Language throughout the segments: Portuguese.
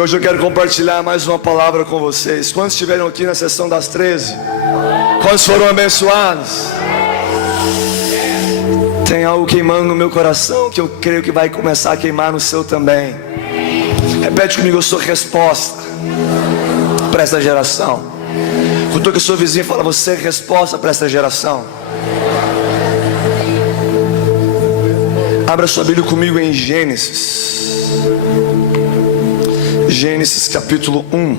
hoje eu quero compartilhar mais uma palavra com vocês. Quantos estiveram aqui na sessão das 13? Quantos foram abençoados? Tem algo queimando no meu coração que eu creio que vai começar a queimar no seu também. Repete comigo: eu sou resposta para essa geração. Quando o seu vizinho fala: você é resposta para essa geração. Abra sua Bíblia comigo em Gênesis. Gênesis capítulo 1.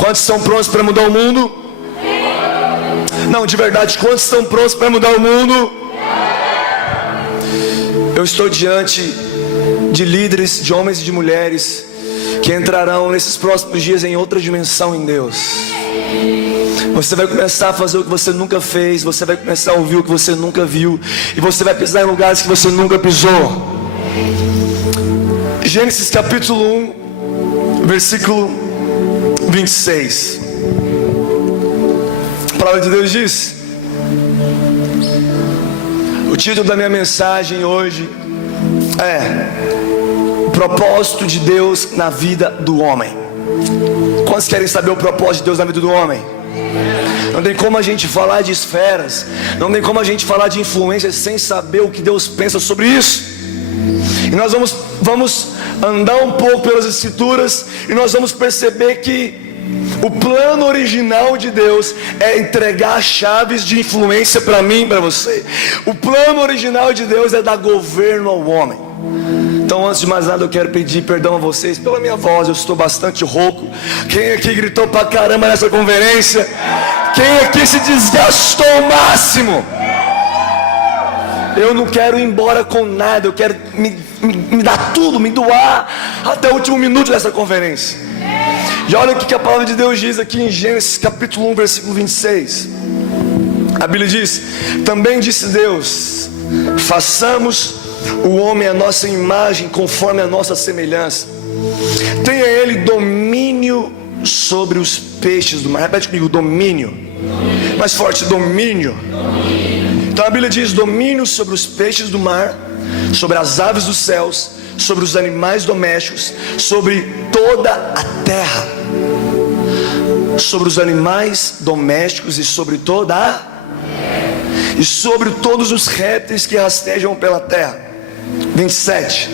Quantos estão prontos para mudar o mundo? Não, de verdade, quantos estão prontos para mudar o mundo? Eu estou diante de líderes, de homens e de mulheres que entrarão nesses próximos dias em outra dimensão em Deus. Você vai começar a fazer o que você nunca fez. Você vai começar a ouvir o que você nunca viu. E você vai pisar em lugares que você nunca pisou. Gênesis capítulo 1, versículo 26. A palavra de Deus diz: o título da minha mensagem hoje é o propósito de Deus na vida do homem. Quantos querem saber o propósito de Deus na vida do homem? Não tem como a gente falar de esferas, não tem como a gente falar de influências sem saber o que Deus pensa sobre isso. E nós vamos andar um pouco pelas escrituras e nós vamos perceber que o plano original de Deus é entregar chaves de influência para mim e para você. O plano original de Deus é dar governo ao homem. Então, antes de mais nada, eu quero pedir perdão a vocês pela minha voz. Eu estou bastante rouco. Quem aqui gritou pra caramba nessa conferência? Quem aqui se desgastou ao máximo? Eu não quero ir embora com nada. Eu quero me dar tudo, me doar até o último minuto dessa conferência. E olha o que a palavra de Deus diz aqui em Gênesis capítulo 1, versículo 26. A Bíblia diz: também disse Deus: façamos o homem à nossa imagem, conforme a nossa semelhança. Tenha ele domínio sobre os peixes do mar. Repete comigo: domínio. Mais forte: domínio. Então a Bíblia diz: domínio sobre os peixes do mar, sobre as aves dos céus, sobre os animais domésticos, sobre toda a terra. Sobre os animais domésticos e sobre toda a e sobre todos os répteis que rastejam pela terra. 27.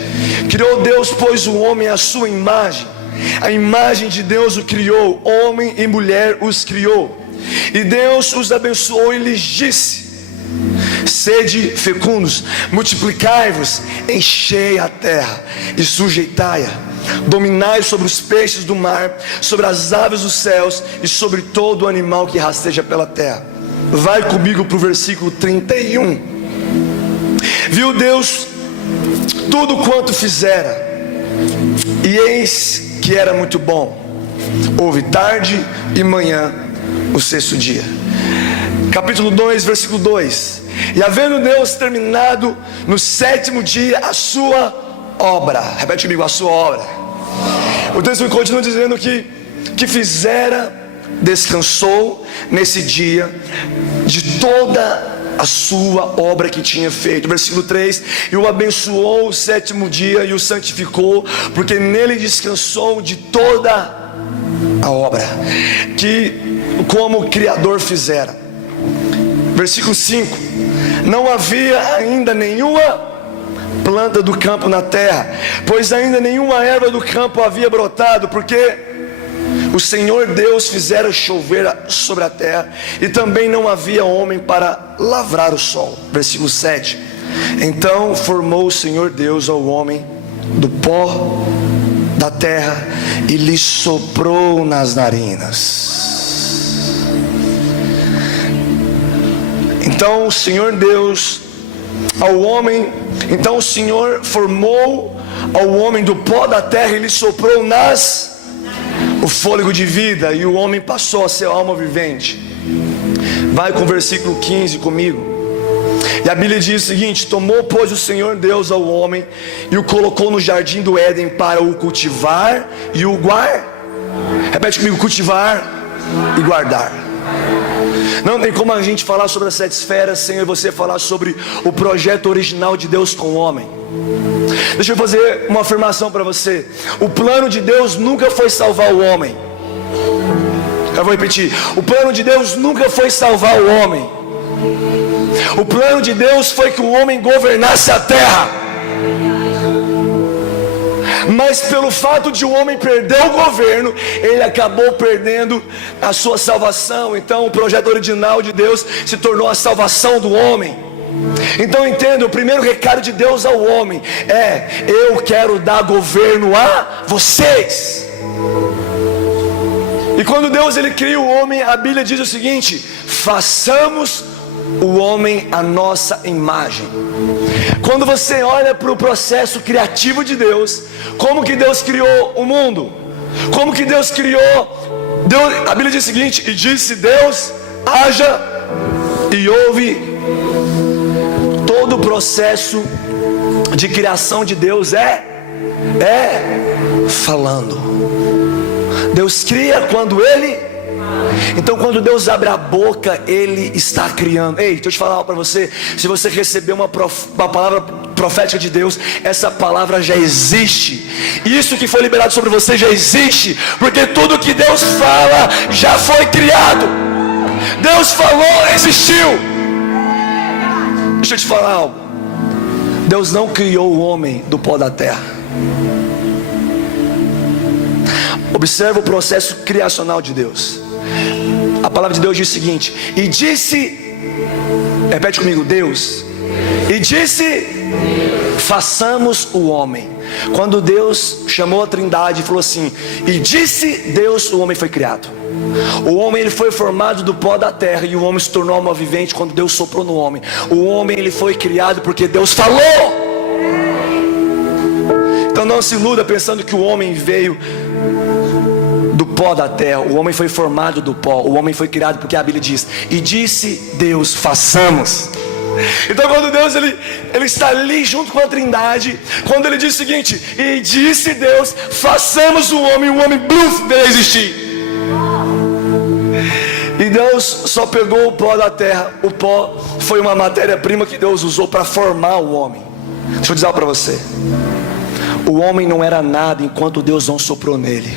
Criou Deus, pois, o homem à sua imagem. A imagem de Deus o criou, homem e mulher os criou. E Deus os abençoou e lhes disse: sede fecundos, multiplicai-vos, enchei a terra e sujeitai-a, dominai sobre os peixes do mar, sobre as aves dos céus e sobre todo o animal que rasteja pela terra. Vai comigo para o versículo 31. Viu Deus tudo quanto fizera, e eis que era muito bom. Houve tarde e manhã, o sexto dia. Capítulo 2, versículo 2. E havendo Deus terminado no sétimo dia a sua obra. Repete comigo: a sua obra. O texto continua dizendo que fizera, descansou nesse dia de toda a sua obra que tinha feito. Versículo 3: e o abençoou o sétimo dia e o santificou, porque nele descansou de toda a obra que como o Criador fizera. Versículo 5: não havia ainda nenhuma planta do campo na terra, pois ainda nenhuma erva do campo havia brotado, porque o Senhor Deus fizera chover sobre a terra, e também não havia homem para lavrar o solo. Versículo 7: então formou o Senhor Deus ao homem do pó da terra e lhe soprou nas narinas. Então o Senhor Deus ao homem, então o Senhor formou ao homem do pó da terra e lhe soprou o fôlego de vida, e o homem passou a ser alma vivente. Vai com o versículo 15 comigo. E a Bíblia diz o seguinte: tomou, pois, o Senhor Deus ao homem e o colocou no jardim do Éden para o cultivar e o guardar. Repete comigo: cultivar e guardar. Não tem como a gente falar sobre as 7 esferas sem você falar sobre o projeto original de Deus com o homem. Deixa eu fazer uma afirmação para você. O plano de Deus nunca foi salvar o homem. Eu vou repetir. O plano de Deus nunca foi salvar o homem. O plano de Deus foi que o homem governasse a terra. Mas pelo fato de o homem perder o governo, ele acabou perdendo a sua salvação. Então o projeto original de Deus se tornou a salvação do homem. Então entenda, o primeiro recado de Deus ao homem é: eu quero dar governo a vocês. E quando Deus ele cria o homem, a Bíblia diz o seguinte: façamos o homem à nossa imagem. Quando você olha para o processo criativo de Deus, como que Deus criou o mundo? Como que Deus criou? A Bíblia diz o seguinte: e disse Deus, haja, e houve. Todo o processo de criação de Deus é falando. Deus cria quando Ele. Então quando Deus abre a boca, Ele está criando. Ei, deixa eu te falar algo para você. Se você receber uma palavra profética de Deus, essa palavra já existe. Isso que foi liberado sobre você já existe, porque tudo que Deus fala já foi criado. Deus falou, existiu. Deixa eu te falar algo. Deus não criou o homem do pó da terra. Observa o processo criacional de Deus. A palavra de Deus diz o seguinte: e disse, repete comigo, Deus, e disse, façamos o homem. Quando Deus chamou a Trindade e falou assim, e disse Deus, o homem foi criado. O homem ele foi formado do pó da terra, e o homem se tornou alma vivente quando Deus soprou no homem. O homem ele foi criado porque Deus falou. Então não se iluda pensando que o homem veio do pó da terra. O homem foi formado do pó. O homem foi criado porque a Bíblia diz, e disse Deus, façamos. Então quando Deus ele está ali junto com a Trindade, quando ele diz o seguinte, e disse Deus, façamos o homem veio existir. E Deus só pegou o pó da terra. O pó foi uma matéria-prima que Deus usou para formar o homem. Deixa eu dizer algo para você. O homem não era nada enquanto Deus não soprou nele.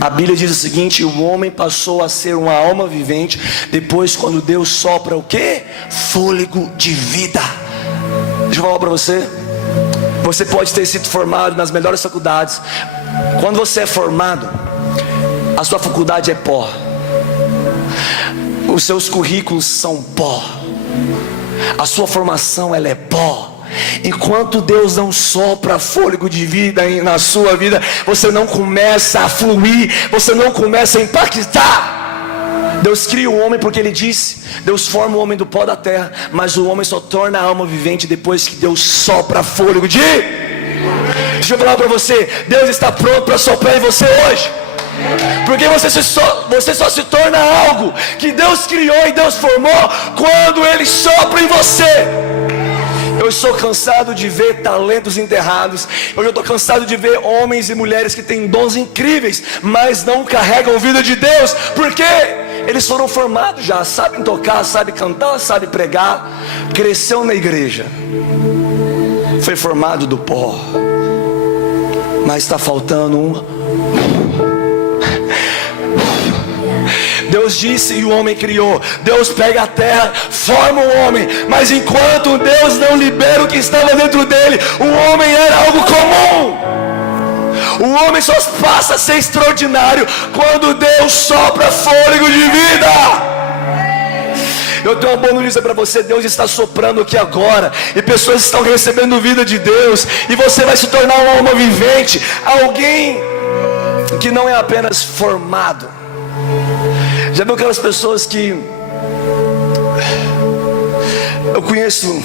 A Bíblia diz o seguinte: o homem passou a ser uma alma vivente depois quando Deus sopra o quê? Fôlego de vida. Deixa eu falar para você. Você pode ter sido formado nas melhores faculdades. Quando você é formado, a sua faculdade é pó. Os seus currículos são pó. A sua formação ela é pó. Enquanto Deus não sopra fôlego de vida na sua vida, você não começa a fluir, você não começa a impactar. Deus cria o homem porque Ele disse. Deus forma o homem do pó da terra, mas o homem só torna a alma vivente depois que Deus sopra fôlego de... Deixa eu falar para você, Deus está pronto para soprar em você hoje. Porque você só se torna algo que Deus criou e Deus formou quando Ele sopra em você. Eu estou cansado de ver talentos enterrados. Eu estou cansado de ver homens e mulheres que têm dons incríveis, mas não carregam a vida de Deus. Porque eles foram formados já, sabem tocar, sabem cantar, sabem pregar. Cresceu na igreja, foi formado do pó, mas está faltando um... Deus disse e o homem criou. Deus pega a terra, forma o homem, mas enquanto Deus não libera o que estava dentro dele, o homem era algo comum. O homem só passa a ser extraordinário quando Deus sopra fôlego de vida. Eu tenho uma boa notícia para você. Deus está soprando aqui agora, e pessoas estão recebendo vida de Deus, e você vai se tornar uma alma vivente, alguém que não é apenas formado. Já viu aquelas pessoas que eu conheço?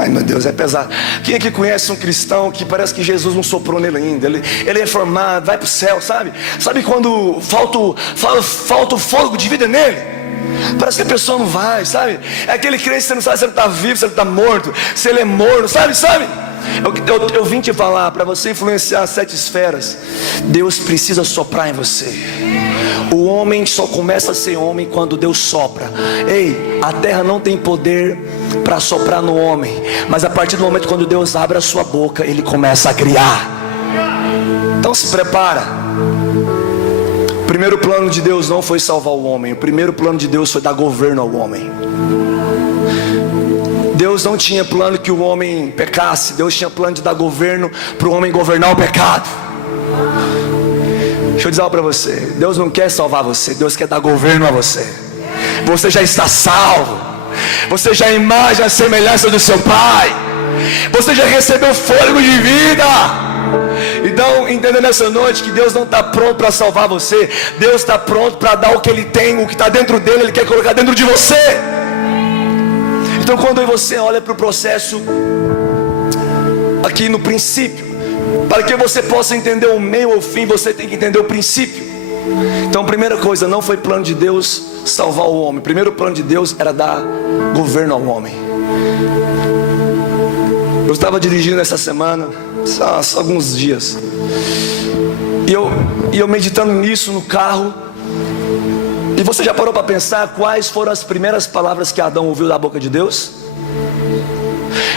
Ai meu Deus, é pesado. Quem aqui conhece um cristão que parece que Jesus não soprou nele ainda? Ele é formado, vai para o céu, sabe? Sabe quando falta o fôlego de vida nele? Parece que a pessoa não vai, sabe? É aquele crente que você não sabe se ele está vivo, se ele está morto, se ele é morno, sabe? Eu vim te falar, para você influenciar as 7 esferas, Deus precisa soprar em você. O homem só começa a ser homem quando Deus sopra. Ei, a terra não tem poder para soprar no homem, mas a partir do momento quando Deus abre a sua boca, Ele começa a criar. Então se prepara. O primeiro plano de Deus não foi salvar o homem. O primeiro plano de Deus foi dar governo ao homem. Deus não tinha plano que o homem pecasse. Deus tinha plano de dar governo para o homem governar o pecado. Deixa eu dizer algo para você. Deus não quer salvar você, Deus quer dar governo a você. Você já está salvo. Você já é a imagem, a semelhança do seu Pai. Você já recebeu fôlego de vida. Então, entenda nessa noite que Deus não está pronto para salvar você. Deus está pronto para dar o que Ele tem, o que está dentro dele, Ele quer colocar dentro de você. Então, quando você olha para o processo aqui no princípio, para que você possa entender o meio ou o fim, você tem que entender o princípio. Então, primeira coisa, não foi plano de Deus salvar o homem. O primeiro plano de Deus era dar governo ao homem. Eu estava dirigindo essa semana, só alguns dias, e eu meditando nisso no carro. E você já parou para pensar quais foram as primeiras palavras que Adão ouviu da boca de Deus?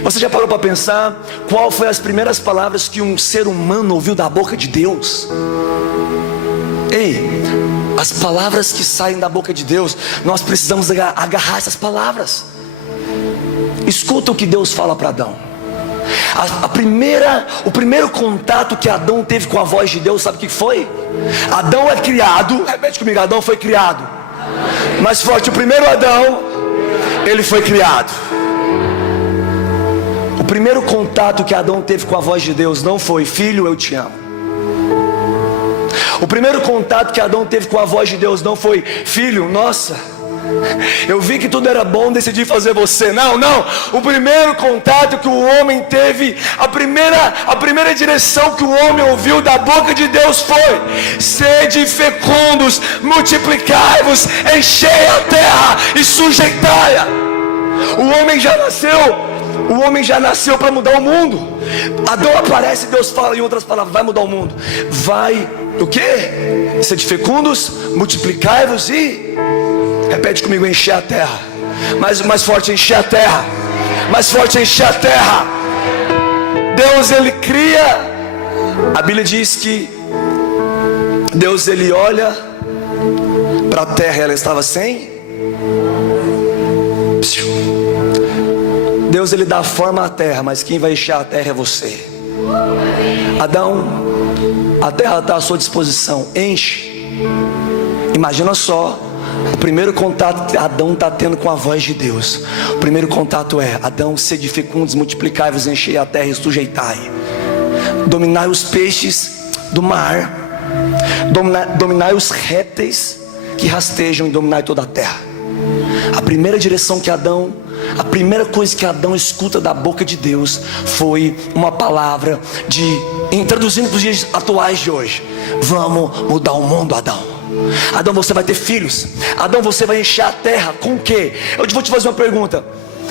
Você já parou para pensar qual foi as primeiras palavras que um ser humano ouviu da boca de Deus? Ei, as palavras que saem da boca de Deus, nós precisamos agarrar essas palavras. Escuta o que Deus fala para Adão. O primeiro contato que Adão teve com a voz de Deus, sabe o que foi? Adão é criado, repete comigo, Adão foi criado. Mais forte, o primeiro Adão, ele foi criado. O primeiro contato que Adão teve com a voz de Deus não foi: filho, eu te amo. O primeiro contato que Adão teve com a voz de Deus não foi: filho, nossa, eu vi que tudo era bom, decidi fazer você. Não. O primeiro contato que o homem teve, a primeira direção que o homem ouviu da boca de Deus foi: sede fecundos, multiplicai-vos, enchei a terra e sujeitai-a. O homem já nasceu para mudar o mundo. Adão aparece e Deus fala, em outras palavras, vai mudar o mundo. Vai, o quê? Sede fecundos, multiplicai-vos e... repete comigo, encher a terra. Mais forte, encher a terra. Mais forte, encher a terra. Deus, Ele cria. A Bíblia diz que Deus, Ele olha para a terra e ela estava sem. Deus, Ele dá forma à terra, mas quem vai encher a terra é você. Adão, a terra está à sua disposição, enche. Imagina só, o primeiro contato que Adão está tendo com a voz de Deus. O primeiro contato é: Adão, sede fecundos, multiplicai-vos, enchei a terra e sujeitai. Dominai os peixes do mar, dominai os répteis que rastejam e dominai toda a terra. A primeira direção que Adão, a primeira coisa que Adão escuta da boca de Deus foi uma palavra traduzindo para os dias atuais de hoje: vamos mudar o mundo, Adão. Adão, você vai ter filhos. Adão, você vai encher a terra com o quê? Eu vou te fazer uma pergunta.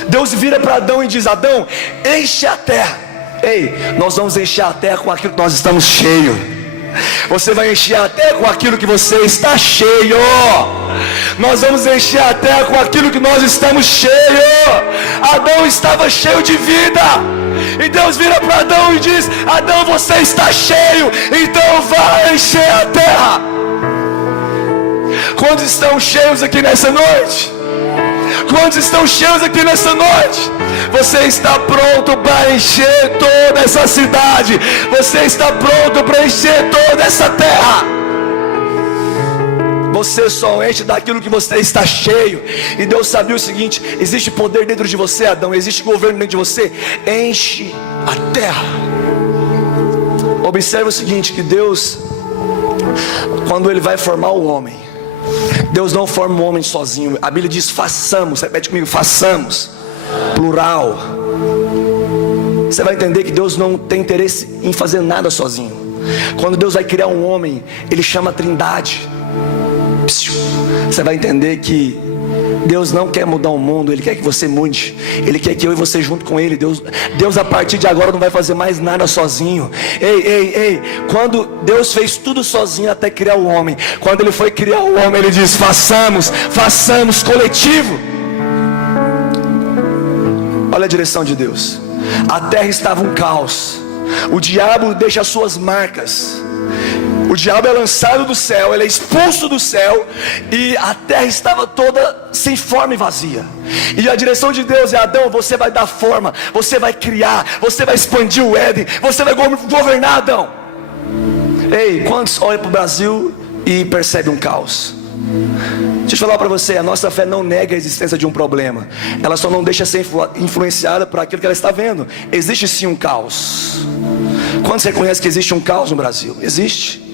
Deus vira para Adão e diz: Adão, enche a terra. Ei, nós vamos encher a terra com aquilo que nós estamos cheios. Você vai encher a terra com aquilo que você está cheio. Nós vamos encher a terra com aquilo que nós estamos cheios. Adão estava cheio de vida, e Deus vira para Adão e diz: Adão, você está cheio, então vai encher a terra. Quantos estão cheios aqui nessa noite? Quantos estão cheios aqui nessa noite? Você está pronto para encher toda essa cidade. Você está pronto para encher toda essa terra. Você só enche daquilo que você está cheio. E Deus sabia o seguinte: existe poder dentro de você, Adão, existe governo dentro de você. Enche a terra. Observe o seguinte, que Deus, quando Ele vai formar o homem, Deus não forma o homem sozinho. A Bíblia diz: façamos. Repete comigo: façamos. Plural. Você vai entender que Deus não tem interesse em fazer nada sozinho. Quando Deus vai criar um homem, Ele chama a Trindade. Você vai entender que Deus não quer mudar o mundo, Ele quer que você mude. Ele quer que eu e você junto com Ele. Deus a partir de agora não vai fazer mais nada sozinho. Ei, quando Deus fez tudo sozinho até criar o homem, quando Ele foi criar o homem, Ele diz: façamos coletivo. Olha a direção de Deus. A terra estava um caos. O diabo deixa as suas marcas. O diabo é lançado do céu, ele é expulso do céu, e a terra estava toda sem forma e vazia. E a direção de Deus é: Adão, você vai dar forma, você vai criar, você vai expandir o Éden, você vai governar, Adão. Ei, quantos olham para o Brasil e percebem um caos? Deixa eu falar para você, a nossa fé não nega a existência de um problema, ela só não deixa ser influenciada por aquilo que ela está vendo. Existe sim um caos. Quando você reconhece que existe um caos no Brasil? Existe.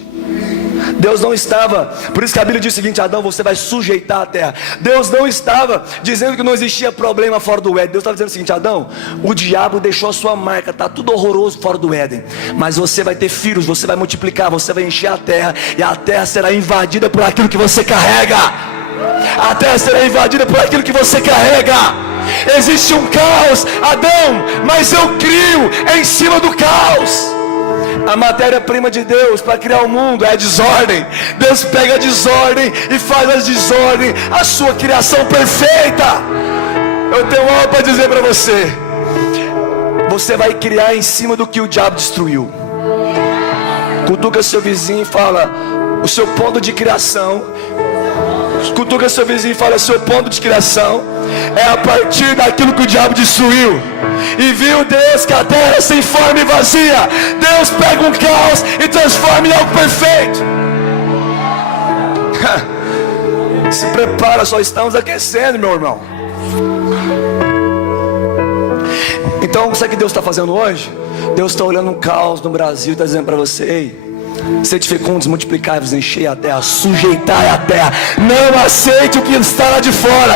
Deus não estava, por isso que a Bíblia diz o seguinte: Adão, você vai sujeitar a terra. Deus não estava dizendo que não existia problema fora do Éden. Deus estava dizendo o seguinte: Adão, o diabo deixou a sua marca, está tudo horroroso fora do Éden, mas você vai ter filhos, você vai multiplicar, você vai encher a terra, e a terra será invadida por aquilo que você carrega. A terra será invadida por aquilo que você carrega. Existe um caos, Adão, mas eu crio em cima do caos. A matéria-prima de Deus para criar o mundo é a desordem. Deus pega a desordem e faz a desordem a sua criação perfeita. Eu tenho algo para dizer para você: você vai criar em cima do que o diabo destruiu. Cutuca seu vizinho e fala: o seu ponto de criação. Cutuca seu vizinho e fala: seu ponto de criação é a partir daquilo que o diabo destruiu. E viu Deus que a terra é sem forma e vazia. Deus pega um caos e transforma em algo perfeito. Se prepara, só estamos aquecendo, meu irmão. Então, sabe o que Deus está fazendo hoje? Deus está olhando um caos no Brasil e está dizendo para você: ei, sede fecundos, multiplicai-vos, enchei a terra, sujeitai a terra. Não aceite o que está lá de fora.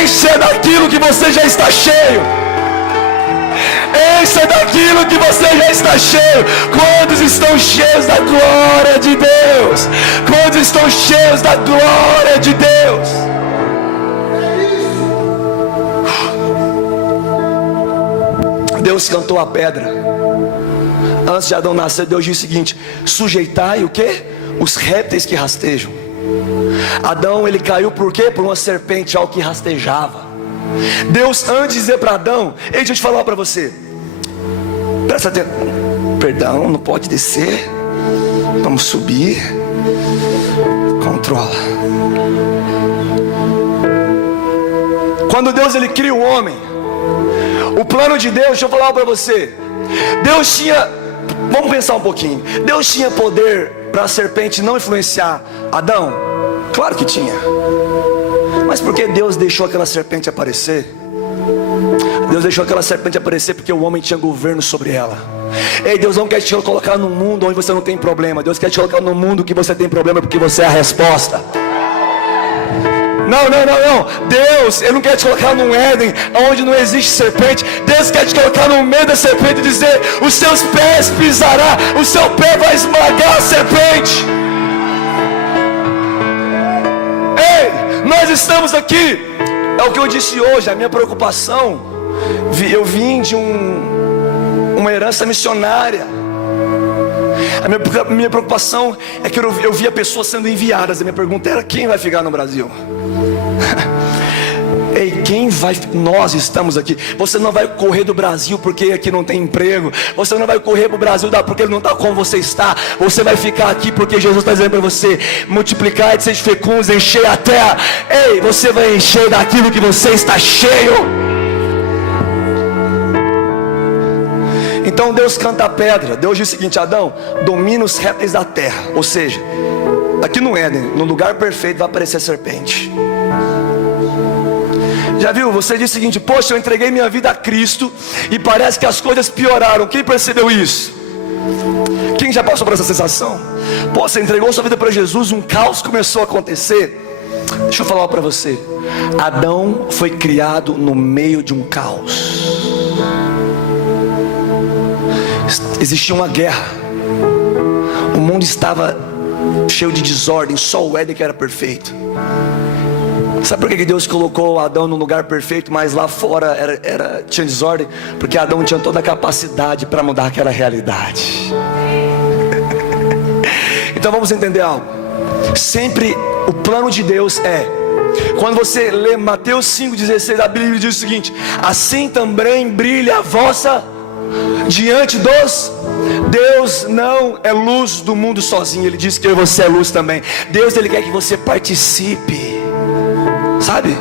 Encha daquilo que você já está cheio. Encha daquilo que você já está cheio. Quantos estão cheios da glória de Deus? Quantos estão cheios da glória de Deus? Deus cantou a pedra. Antes de Adão nascer, Deus disse o seguinte: sujeitai o quê? Os répteis que rastejam. Adão, ele caiu por quê? Por uma serpente, algo que rastejava. Deus, antes de dizer para Adão: ei, deixa eu te falar para você, presta atenção, perdão, não pode descer, vamos subir, controla. Quando Deus ele cria o homem, o plano de Deus, deixa eu falar para você, Deus tinha, vamos pensar um pouquinho, Deus tinha poder para a serpente não influenciar Adão? Claro que tinha. Mas por que Deus deixou aquela serpente aparecer? Deus deixou aquela serpente aparecer porque o homem tinha governo sobre ela. Ei, Deus não quer te colocar num mundo onde você não tem problema. Deus quer te colocar num mundo que você tem problema, porque você é a resposta. Não. Deus, Ele não quer te colocar num Éden onde não existe serpente. Deus quer te colocar no meio da serpente e dizer: os seus pés pisará, o seu pé vai esmagar a serpente. Ei, nós estamos aqui. É o que eu disse hoje, a minha preocupação. Eu vim de uma herança missionária. A minha preocupação é que eu via pessoas sendo enviadas. A minha pergunta era: quem vai ficar no Brasil? Ei, quem vai? Nós estamos aqui. Você não vai correr do Brasil porque aqui não tem emprego. Você não vai correr para o Brasil porque ele não está como você está. Você vai ficar aqui porque Jesus está dizendo para você: multiplicar, sede fecundos, encher a terra. Ei, você vai encher daquilo que você está cheio. Então Deus canta a pedra. Deus diz o seguinte: Adão, domina os répteis da terra. Ou seja, aqui no Éden, no lugar perfeito, vai aparecer a serpente. Já viu? Você diz o seguinte: poxa, eu entreguei minha vida a Cristo e parece que as coisas pioraram. Quem percebeu isso? Quem já passou por essa sensação? Pô, você entregou sua vida para Jesus, um caos começou a acontecer. Deixa eu falar para você: Adão foi criado no meio de um caos. Existia uma guerra. O mundo estava cheio de desordem. Só o Éden que era perfeito. Sabe por que Deus colocou Adão no lugar perfeito, mas lá fora tinha desordem? Porque Adão tinha toda a capacidade para mudar aquela realidade. Então vamos entender algo. Sempre o plano de Deus quando você lê Mateus 5,16, a Bíblia diz o seguinte: assim também brilha a vossa diante dos... Deus não é luz do mundo sozinho. Ele diz que você é luz também. Deus, Ele quer que você participe. Sabe?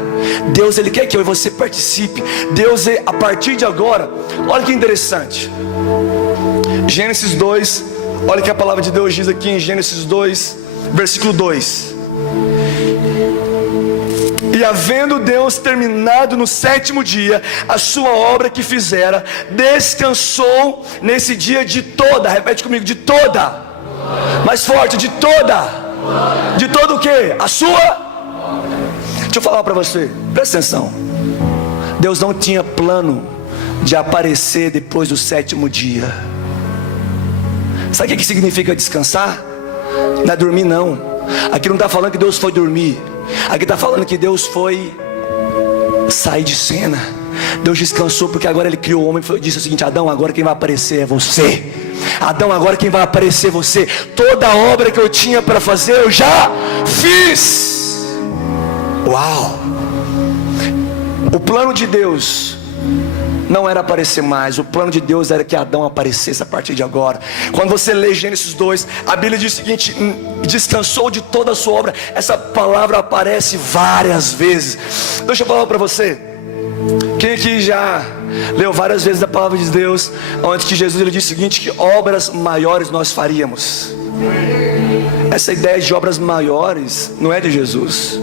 Deus, Ele quer que eu e você participe. Deus, a partir de agora, olha que interessante, Gênesis 2, olha que a palavra de Deus diz aqui em Gênesis 2, versículo 2: e havendo Deus terminado no sétimo dia a sua obra que fizera, descansou nesse dia de toda, repete comigo, de toda, mais forte, de toda, de todo o que? A sua... Deixa eu falar para você, presta atenção. Deus não tinha plano de aparecer depois do sétimo dia. Sabe o que significa descansar? Não é dormir não. Aqui não está falando que Deus foi dormir. Aqui está falando que Deus foi sair de cena. Deus descansou porque agora Ele criou o homem e disse o seguinte: Adão, agora quem vai aparecer é você. Adão, agora quem vai aparecer é você. Toda a obra que eu tinha para fazer eu já fiz. Uau! O plano de Deus não era aparecer mais. O plano de Deus era que Adão aparecesse a partir de agora. Quando você lê Gênesis 2, a Bíblia diz o seguinte: descansou de toda a sua obra. Essa palavra aparece várias vezes. Deixa eu falar para você. Quem aqui já leu várias vezes a palavra de Deus, onde que Jesus ele disse o seguinte: que obras maiores nós faríamos. Essa ideia de obras maiores não é de Jesus.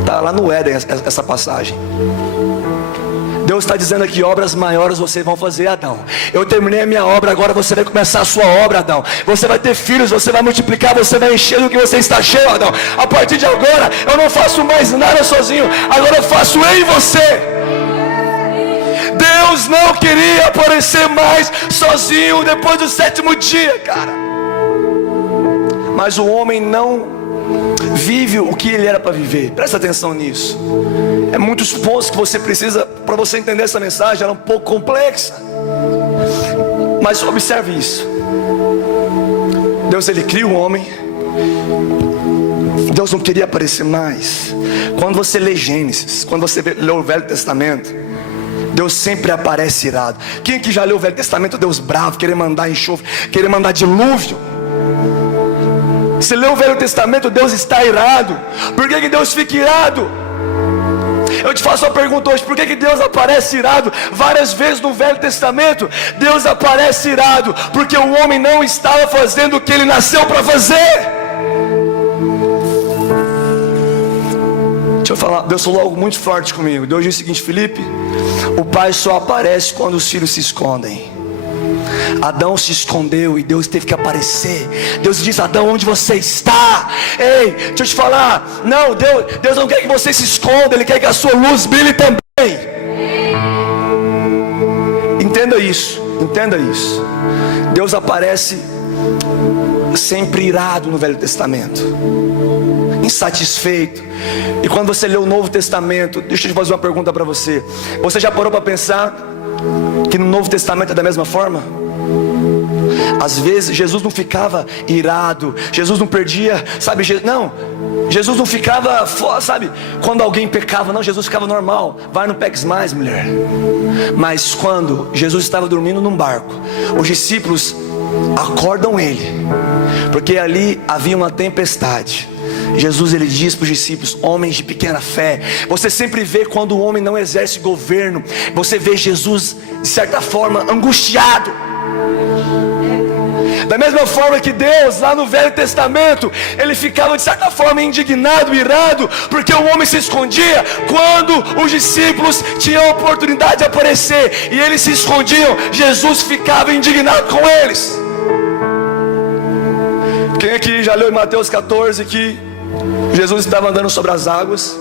Está lá no Éden essa passagem. Deus está dizendo aqui: obras maiores vocês vão fazer, Adão. Eu terminei a minha obra, agora você vai começar a sua obra, Adão. Você vai ter filhos, você vai multiplicar, você vai encher do que você está cheio, Adão. A partir de agora, eu não faço mais nada sozinho, agora eu faço em você. Deus não queria aparecer mais sozinho depois do sétimo dia, cara. Mas o homem não vive o que ele era para viver. Presta atenção nisso. É muitos pontos que você precisa para você entender essa mensagem. Ela é um pouco complexa, mas observe isso. Deus ele cria o homem. Deus não queria aparecer mais. Quando você lê Gênesis, quando você lê o Velho Testamento, Deus sempre aparece irado. Quem que já leu o Velho Testamento? Deus bravo, querer mandar enxofre, querer mandar dilúvio. Você lê o Velho Testamento, Deus está irado. Por que Deus fica irado? Eu te faço uma pergunta hoje: por que Deus aparece irado várias vezes no Velho Testamento? Deus aparece irado porque o homem não estava fazendo o que ele nasceu para fazer. Deixa eu falar, Deus falou algo muito forte comigo. Deus disse o seguinte: Felipe, o pai só aparece quando os filhos se escondem. Adão se escondeu e Deus teve que aparecer. Deus disse: Adão, onde você está? Ei, deixa eu te falar. Não, Deus não quer que você se esconda. Ele quer que a sua luz brilhe também. Entenda isso, entenda isso. Deus aparece sempre irado no Velho Testamento, insatisfeito. E quando você lê o Novo Testamento, deixa eu te fazer uma pergunta para você. Você já parou para pensar que no Novo Testamento é da mesma forma? Às vezes Jesus não ficava irado, Jesus não perdia, sabe, não, Jesus não ficava, sabe, quando alguém pecava, não, Jesus ficava normal. Vai, não peques mais, mulher. Mas quando Jesus estava dormindo num barco, os discípulos acordam ele, porque ali havia uma tempestade. Jesus ele diz para os discípulos: homens de pequena fé. Você sempre vê quando o homem não exerce governo, você vê Jesus de certa forma angustiado. Da mesma forma que Deus lá no Velho Testamento, ele ficava de certa forma indignado, irado, porque o homem se escondia quando os discípulos tinham a oportunidade de aparecer e eles se escondiam. Jesus ficava indignado com eles. Quem aqui já leu em Mateus 14 que Jesus estava andando sobre as águas?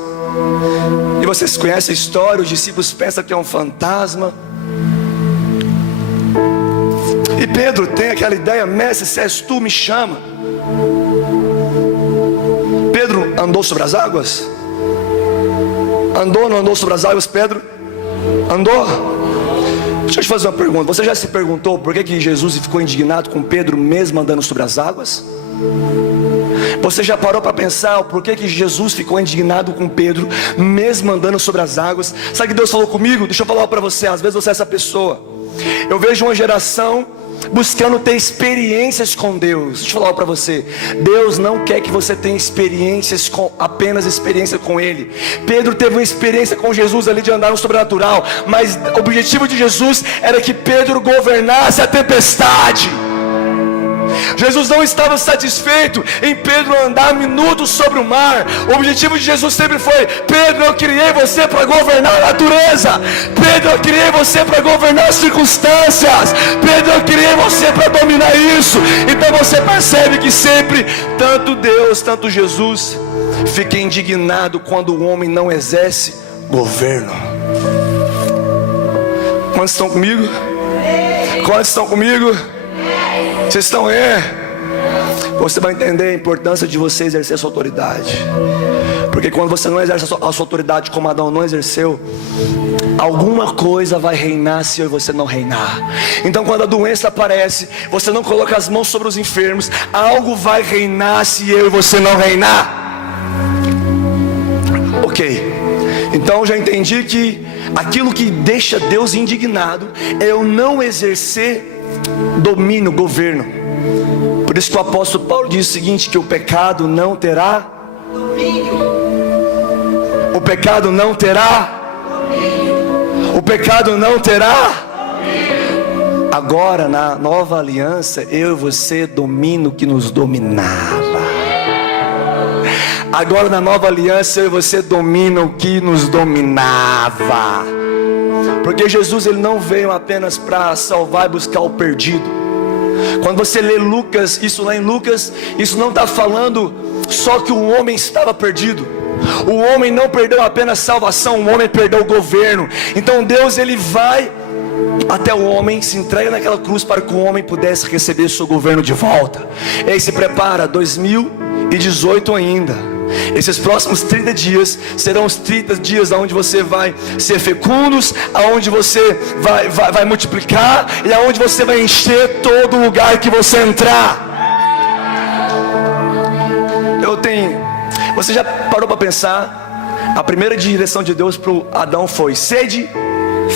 E vocês conhecem a história, os discípulos pensam que é um fantasma. E Pedro tem aquela ideia: mestre, se és tu, me chama. Pedro andou sobre as águas? Andou ou não andou sobre as águas, Pedro? Andou? Deixa eu te fazer uma pergunta. Você já se perguntou por que Jesus ficou indignado com Pedro mesmo andando sobre as águas? Você já parou para pensar o porquê que Jesus ficou indignado com Pedro mesmo andando sobre as águas? Sabe o que Deus falou comigo? Deixa eu falar para você. Às vezes você é essa pessoa. Eu vejo uma geração buscando ter experiências com Deus. Deixa eu falar para você. Deus não quer que você tenha experiências apenas experiência com Ele. Pedro teve uma experiência com Jesus ali de andar no sobrenatural, mas o objetivo de Jesus era que Pedro governasse a tempestade. Jesus não estava satisfeito em Pedro andar minutos sobre o mar. O objetivo de Jesus sempre foi: Pedro, eu criei você para governar a natureza. Pedro, eu criei você para governar as circunstâncias. Pedro, eu criei você para dominar isso. Então você percebe que sempre, tanto Deus, tanto Jesus, fica indignado quando o homem não exerce governo. Quantos estão comigo? Quantos estão comigo? Vocês estão aí? Você vai entender a importância de você exercer a sua autoridade. Porque quando você não exerce a sua autoridade como Adão não exerceu, alguma coisa vai reinar se eu e você não reinar. Então quando a doença aparece, você não coloca as mãos sobre os enfermos, algo vai reinar se eu e você não reinar. Ok. Então eu já entendi que aquilo que deixa Deus indignado é eu não exercer domínio, governo. Por isso que o apóstolo Paulo diz o seguinte: que o pecado não terá domínio. O pecado não terá domínio. O pecado não terá domínio. Agora na nova aliança, eu e você domina o que nos dominava. Agora na nova aliança, eu e você domina o que nos dominava. Porque Jesus, ele não veio apenas para salvar e buscar o perdido. Quando você lê Lucas, isso lá em Lucas, isso não está falando só que o homem estava perdido. O homem não perdeu apenas salvação, o homem perdeu o governo. Então Deus, ele vai até o homem, se entrega naquela cruz para que o homem pudesse receber seu governo de volta. E aí se prepara, 2018 ainda. Esses próximos 30 dias serão os 30 dias onde você vai ser fecundos, onde você vai multiplicar e onde você vai encher todo lugar que você entrar. Você já parou para pensar? A primeira direção de Deus para o Adão foi: sede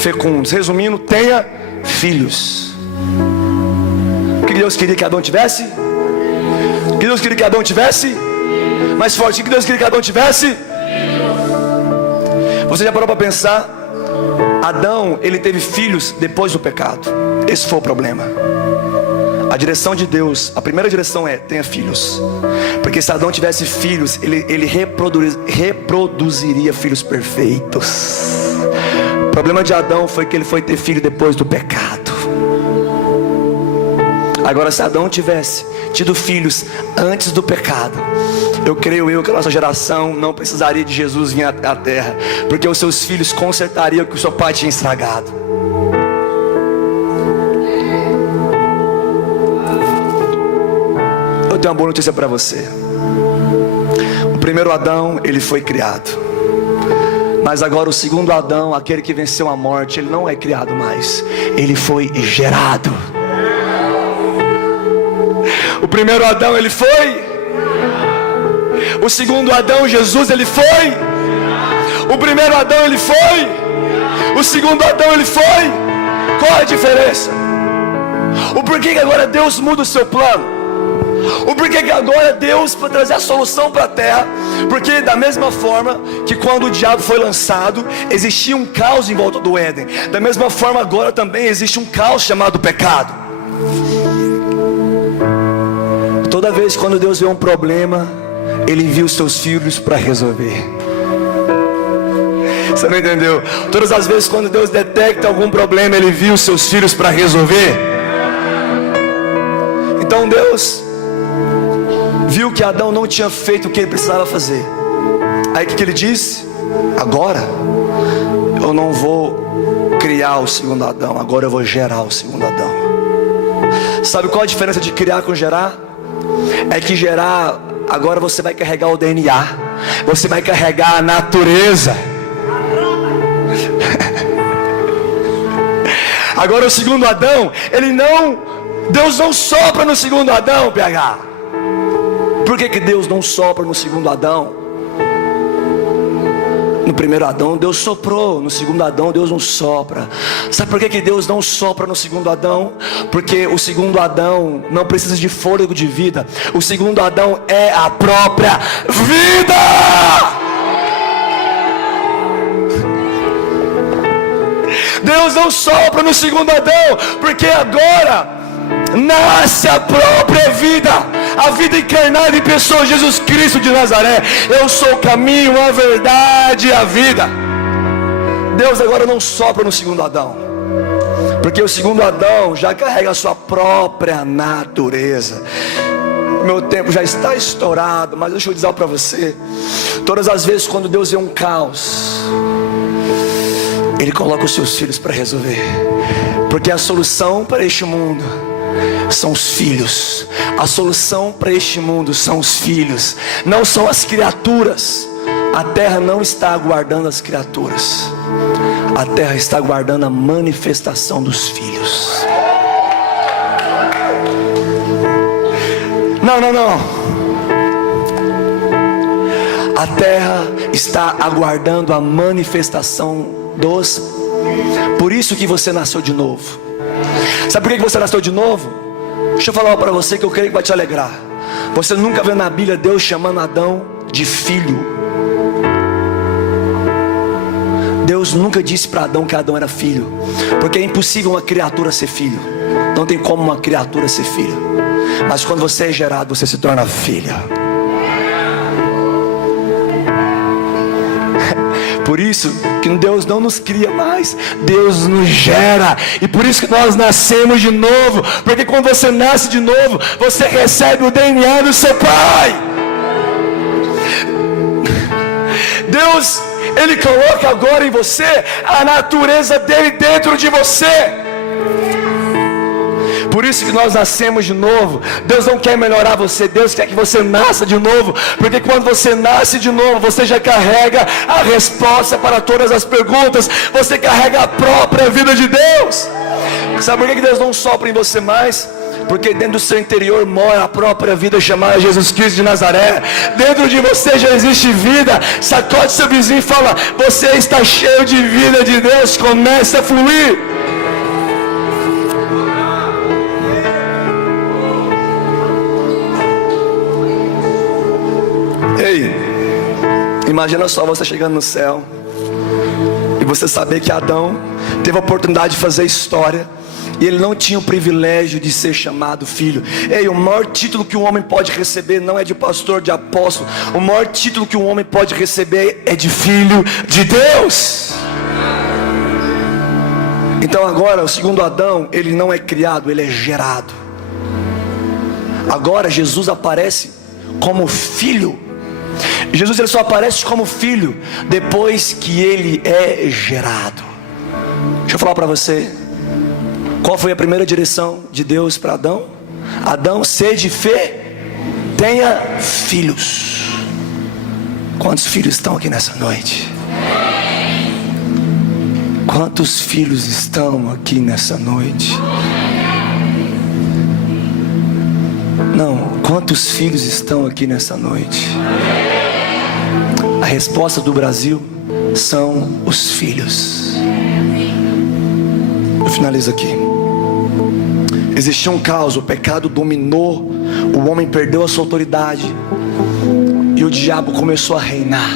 fecundos. Resumindo, tenha filhos. O que Deus queria que Adão tivesse? O que Deus queria que Adão tivesse? Mais forte, o que Deus queria que Adão tivesse? Você já parou para pensar? Adão, ele teve filhos depois do pecado. Esse foi o problema. A direção de Deus, a primeira direção é: tenha filhos. Porque se Adão tivesse filhos, ele reproduziria filhos perfeitos. O problema de Adão foi que ele foi ter filho depois do pecado. Agora, se Adão tivesse tido filhos antes do pecado, eu creio que a nossa geração não precisaria de Jesus vir à terra, porque os seus filhos consertariam o que o seu pai tinha estragado. Eu tenho uma boa notícia para você. O primeiro Adão, ele foi criado, mas agora o segundo Adão, aquele que venceu a morte, ele não é criado mais, ele foi gerado. O primeiro Adão, ele foi. O segundo Adão, Jesus, ele foi. O primeiro Adão, ele foi. O segundo Adão, ele foi. Qual a diferença? O porquê que agora Deus muda o seu plano? O porquê que agora Deus, para trazer a solução para a terra? Porque da mesma forma que quando o diabo foi lançado, existia um caos em volta do Éden, da mesma forma agora também existe um caos chamado pecado. Toda vez quando Deus vê um problema, Ele envia os seus filhos para resolver. Você não entendeu? Todas as vezes quando Deus detecta algum problema, Ele envia os seus filhos para resolver. Então Deus viu que Adão não tinha feito o que ele precisava fazer. Aí o que ele disse? Agora eu não vou criar o segundo Adão, agora eu vou gerar o segundo Adão. Sabe qual a diferença de criar com gerar? É que gerar, agora você vai carregar o DNA, você vai carregar a natureza. Agora o segundo Adão, Deus não sopra no segundo Adão, PH. Por que Deus não sopra no segundo Adão? No primeiro Adão Deus soprou, no segundo Adão Deus não sopra. Sabe por que Deus não sopra no segundo Adão? Porque o segundo Adão não precisa de fôlego de vida. O segundo Adão é a própria vida. Deus não sopra no segundo Adão, porque agora nasce a própria vida, a vida encarnada em pessoa, Jesus Cristo de Nazaré. Eu sou o caminho, a verdade e a vida. Deus agora não sopra no segundo Adão, porque o segundo Adão já carrega a sua própria natureza. Meu tempo já está estourado, mas deixa eu dizer algo para você. Todas as vezes quando Deus vê um caos, Ele coloca os seus filhos para resolver, porque a solução para este mundo são os filhos. A solução para este mundo são os filhos, não são as criaturas. A terra não está aguardando as criaturas, a terra está aguardando a manifestação dos filhos. Não. A terra está aguardando a manifestação dos. Por isso que você nasceu de novo. Sabe por que você nasceu de novo? Deixa eu falar para você que eu creio que vai te alegrar. Você nunca vê na Bíblia Deus chamando Adão de filho. Deus nunca disse para Adão que Adão era filho, porque é impossível uma criatura ser filho. Não tem como uma criatura ser filho. Mas quando você é gerado, você se torna filha. Por isso que Deus não nos cria mais, Deus nos gera. E por isso que nós nascemos de novo, porque quando você nasce de novo, você recebe o DNA do seu pai. Deus, Ele coloca agora em você a natureza dele dentro de você. Por isso que nós nascemos de novo. Deus não quer melhorar você, Deus quer que você nasça de novo, porque quando você nasce de novo, você já carrega a resposta para todas as perguntas. Você carrega a própria vida de Deus. Sabe por que Deus não sopra em você mais? Porque dentro do seu interior mora a própria vida chamada Jesus Cristo de Nazaré. Dentro de você já existe vida. Sacode seu vizinho e fala: você está cheio de vida de Deus. Comece a fluir. Ei, imagina só você chegando no céu e você saber que Adão teve a oportunidade de fazer história e ele não tinha o privilégio de ser chamado filho. Ei, o maior título que um homem pode receber não é de pastor, de apóstolo. O maior título que um homem pode receber é de filho de Deus. Então agora o segundo Adão, ele não é criado, ele é gerado. Agora Jesus aparece como filho. Jesus, ele só aparece como filho depois que ele é gerado. Deixa eu falar para você, qual foi a primeira direção de Deus para Adão? Adão, sede fé, tenha filhos. Quantos filhos estão aqui nessa noite? Quantos filhos estão aqui nessa noite? Não, quantos filhos estão aqui nessa noite? A resposta do Brasil são os filhos. Eu finalizo aqui. Existia um caos, o pecado dominou, o homem perdeu a sua autoridade e o diabo começou a reinar.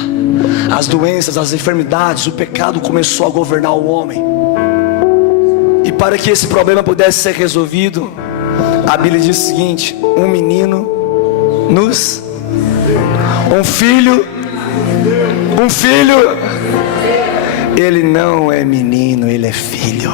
As doenças, as enfermidades, o pecado começou a governar o homem. E para que esse problema pudesse ser resolvido, a Bíblia diz o seguinte: um menino um filho, ele não é menino, ele é filho.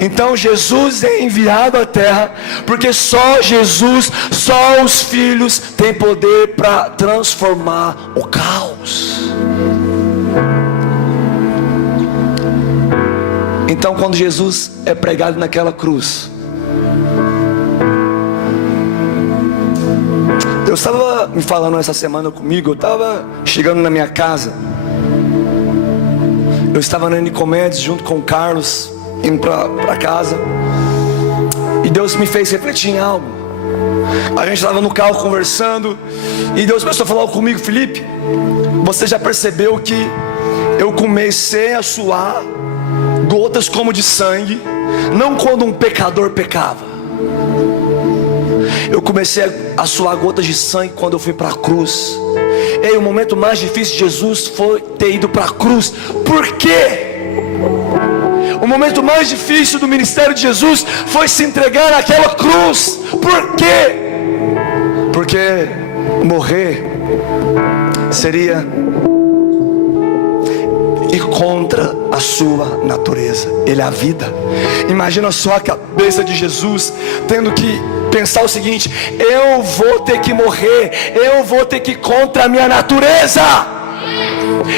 Então Jesus é enviado à terra, porque só Jesus, só os filhos têm poder para transformar o caos. Então quando Jesus é pregado naquela cruz, Deus estava me falando essa semana comigo. Eu estava chegando na minha casa. Eu estava na Nicomedes junto com o Carlos, indo para casa. E Deus me fez refletir em algo. A gente estava no carro conversando, e Deus começou a falar comigo: Felipe, você já percebeu que eu comecei a suar gotas como de sangue, não quando um pecador pecava. Eu comecei a suar gotas de sangue quando eu fui para a cruz. E o momento mais difícil de Jesus foi ter ido para a cruz. Por quê? O momento mais difícil do ministério de Jesus foi se entregar naquela cruz. Por quê? Porque morrer seria ir contra a sua natureza. Ele é a vida. Imagina só a cabeça de Jesus tendo que pensar o seguinte: eu vou ter que morrer, eu vou ter que ir contra a minha natureza.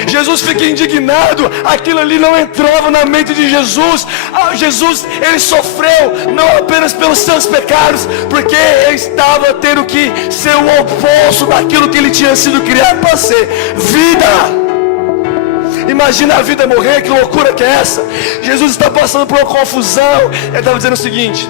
Jesus fica indignado. Aquilo ali não entrava na mente de Jesus. Jesus, ele sofreu não apenas pelos seus pecados, porque ele estava tendo que ser o oposto daquilo que ele tinha sido criado para ser: vida. Imagina a vida morrer, que loucura que é essa? Jesus está passando por uma confusão. Ele estava dizendo o seguinte: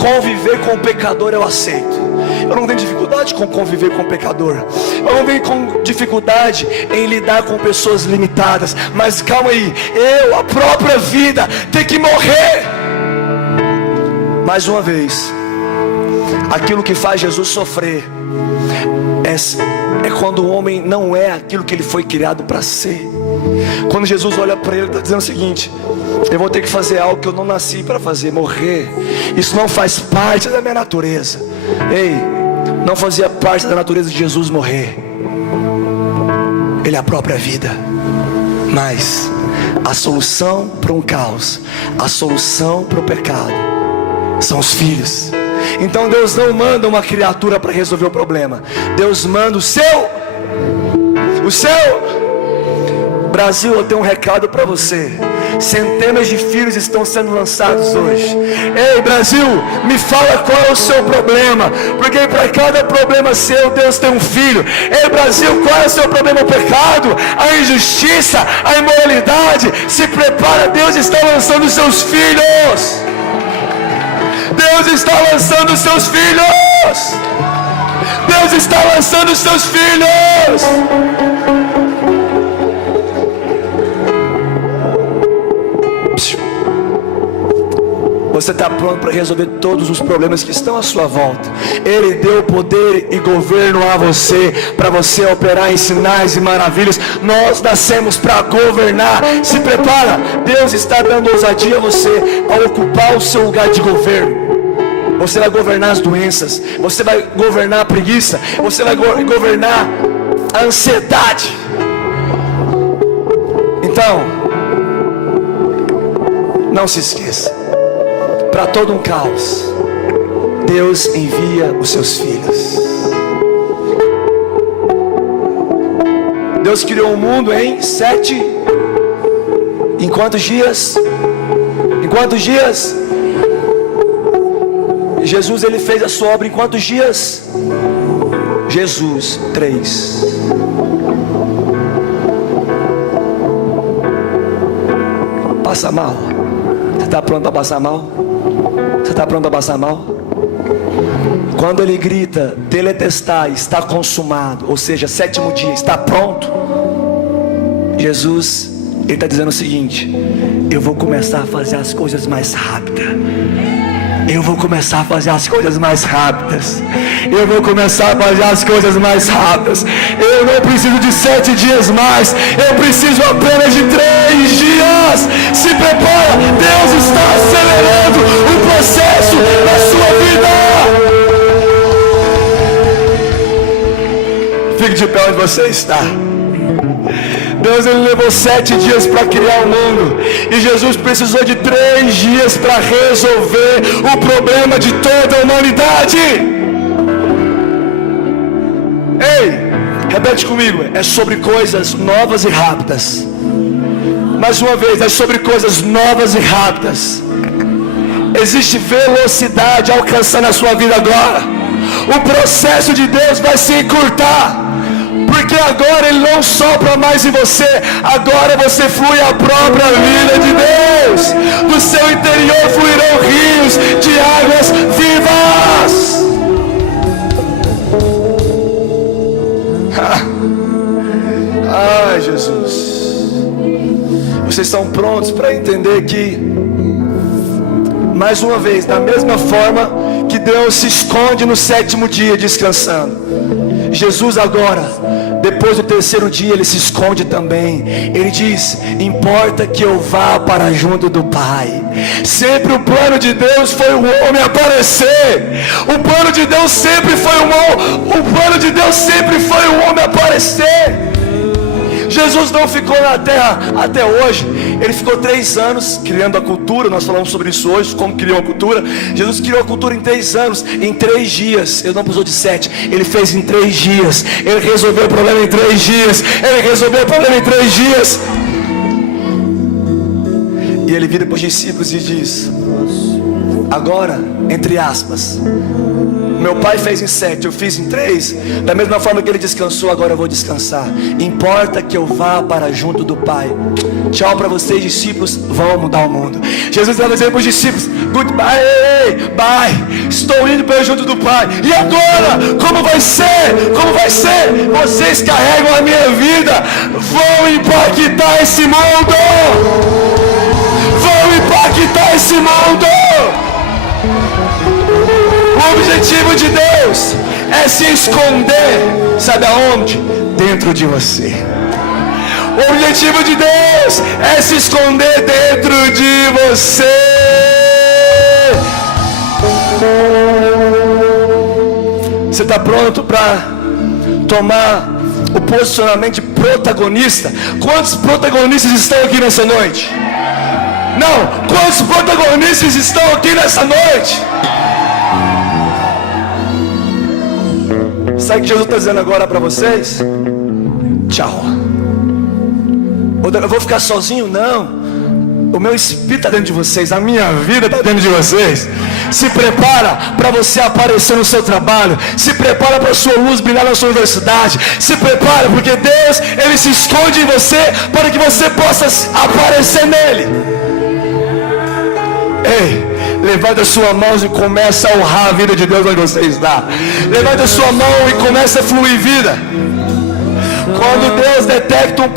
conviver com o pecador eu aceito. Eu não tenho dificuldade com conviver com o pecador. Eu não tenho dificuldade em lidar com pessoas limitadas. Mas calma aí, eu, a própria vida, tenho que morrer. Mais uma vez, aquilo que faz Jesus sofrer é quando o homem não é aquilo que ele foi criado para ser. Quando Jesus olha para ele, ele está dizendo o seguinte: eu vou ter que fazer algo que eu não nasci para fazer, morrer. Isso não faz parte da minha natureza. Ei, não fazia parte da natureza de Jesus morrer. Ele é a própria vida. Mas a solução para um caos, a solução para o pecado, são os filhos. Então Deus não manda uma criatura para resolver o problema. Deus manda o seu. Brasil, eu tenho um recado para você. Centenas de filhos estão sendo lançados hoje. Ei, Brasil, me fala qual é o seu problema, porque para cada problema seu, Deus tem um filho. Ei, Brasil, qual é o seu problema? O pecado, a injustiça, a imoralidade. Se prepara, Deus está lançando os seus filhos. Deus está lançando os seus filhos. Deus está lançando os seus filhos. Você está pronto para resolver todos os problemas que estão à sua volta. Ele deu poder e governo a você, para você operar em sinais e maravilhas. Nós nascemos para governar. Se prepara, Deus está dando ousadia a você a ocupar o seu lugar de governo. Você vai governar as doenças, você vai governar a preguiça, você vai governar a ansiedade. Então, não se esqueça: para todo um caos, Deus envia os seus filhos. Deus criou o mundo em 7. Em quantos dias? Em quantos dias? Jesus, ele fez a sua obra em quantos dias? Jesus, 3. Passa mal. Você está pronto para passar mal? Você está pronto para passar mal? Quando ele grita, teletestai, está consumado, ou seja, 7º dia, está pronto. Jesus, ele está dizendo o seguinte: eu vou começar a fazer as coisas mais rápidas. Eu vou começar a fazer as coisas mais rápidas. Eu vou começar a fazer as coisas mais rápidas. Eu não preciso de 7 dias mais. Eu preciso apenas de 3 dias. Se prepara, Deus está acelerando o processo da sua vida. Fique de pé onde você está. Deus, ele levou 7 dias para criar o mundo, e Jesus precisou de 3 dias para resolver o problema de toda a humanidade. Ei, repete comigo: é sobre coisas novas e rápidas. Mais uma vez, é sobre coisas novas e rápidas. Existe velocidade alcançando a sua vida agora. o processo de Deus vai se encurtar. Porque agora Ele não sopra mais em você, agora você flui a própria vida de Deus. Do seu interior fluirão rios de águas vivas. Ai, Jesus. Vocês estão prontos para entender que, mais uma vez, da mesma forma que Deus se esconde no sétimo dia descansando, Jesus agora, depois do terceiro dia, Ele se esconde também. Ele diz: importa que eu vá para junto do Pai. Sempre o plano de Deus foi o homem aparecer. O plano de Deus sempre foi o plano de Deus sempre foi o homem aparecer. Jesus não ficou na terra até hoje. Ele ficou 3 anos criando a cultura. Nós falamos sobre isso hoje, como criou a cultura. Jesus criou a cultura em 3 anos, em 3 dias. Ele não precisou de 7, Ele fez em 3 dias. Ele resolveu o problema em 3 dias. Ele resolveu o problema em 3 dias. E Ele vira para os discípulos e diz: agora, entre aspas, meu Pai fez em 7, eu fiz em 3. Da mesma forma que Ele descansou, agora eu vou descansar. Importa que eu vá para junto do Pai. Tchau para vocês, discípulos, vão mudar o mundo. Jesus vai dizer para os discípulos: goodbye, bye, estou indo para junto do Pai. E agora, como vai ser? Como vai ser? Vocês carregam a minha vida, vão impactar esse mundo. Vão impactar esse mundo. O objetivo de Deus é se esconder, sabe aonde? Dentro de você. O objetivo de Deus é se esconder dentro de você. Você está pronto para tomar o posicionamento de protagonista? Quantos protagonistas estão aqui nessa noite? Não, quantos protagonistas estão aqui nessa noite? Sabe o que Jesus está dizendo agora para vocês? Tchau. Eu vou ficar sozinho? Não. O meu espírito está dentro de vocês, a minha vida está dentro de vocês. Se prepara para você aparecer no seu trabalho. Se prepara para a sua luz brilhar na sua universidade. Se prepara, porque Deus, Ele se esconde em você para que você possa aparecer nele. Ei, levanta a sua mão e começa a honrar a vida de Deus onde você está. Levanta a sua mão e começa a fluir vida. Quando Deus detecta um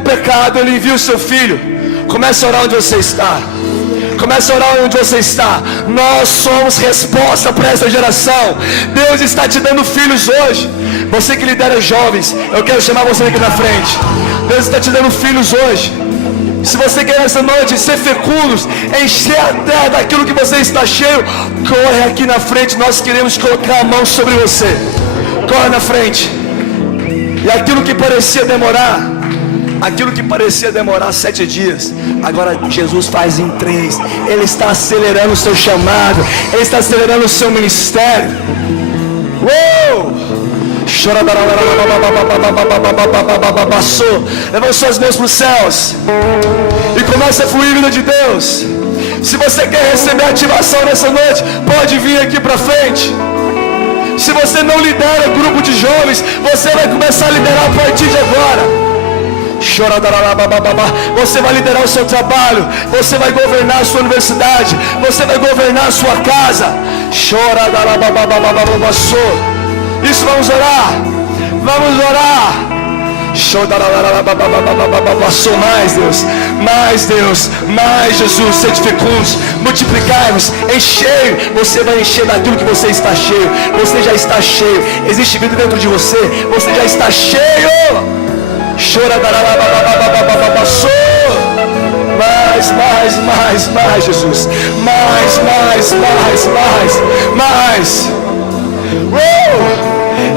pecado, Ele envia o seu filho. Começa a orar onde você está. Começa a orar onde você está. Nós somos resposta para essa geração. Deus está te dando filhos hoje. Você que lidera jovens, eu quero chamar você aqui na frente. Deus está te dando filhos hoje. Se você quer nessa noite ser fecundos, encher a terra daquilo que você está cheio, corre aqui na frente. Nós queremos colocar a mão sobre você. Corre na frente. E aquilo que parecia demorar 7 dias, agora Jesus faz em 3. Ele está acelerando o seu chamado. Ele está acelerando o seu ministério. Uou! Levanta suas mãos para os céus e começa a fluir a vida de Deus. Se você quer receber ativação nessa noite, pode vir aqui para frente. Se você não lidera grupo de jovens, você vai começar a liderar a partir de agora. Você vai liderar o seu trabalho. Você vai governar a sua universidade. Você vai governar a sua casa. Isso, vamos orar. Vamos orar. Mais Deus, mais Deus, mais Jesus, sede fecundos, multiplicai-vos, enchei. Você vai encher daquilo que você está cheio. Você já está cheio. Existe vida dentro de você. Você já está cheio. Mais Jesus, mais.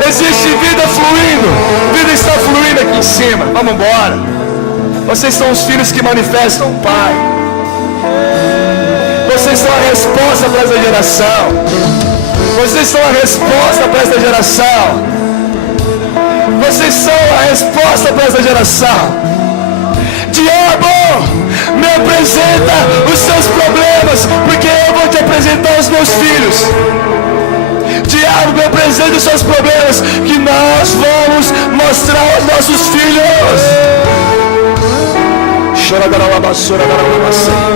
Existe vida fluindo. Vida está fluindo aqui em cima. Vamos embora. Vocês são os filhos que manifestam o Pai. Vocês são a resposta para essa geração. Vocês são a resposta para essa geração. Vocês são a resposta para essa geração. Diabo, me apresenta os seus problemas, porque eu vou te apresentar apresentar os meus filhos. Diabo, me apresente os seus problemas, que nós vamos mostrar aos nossos filhos. Chora, garalabasura, garalabasura.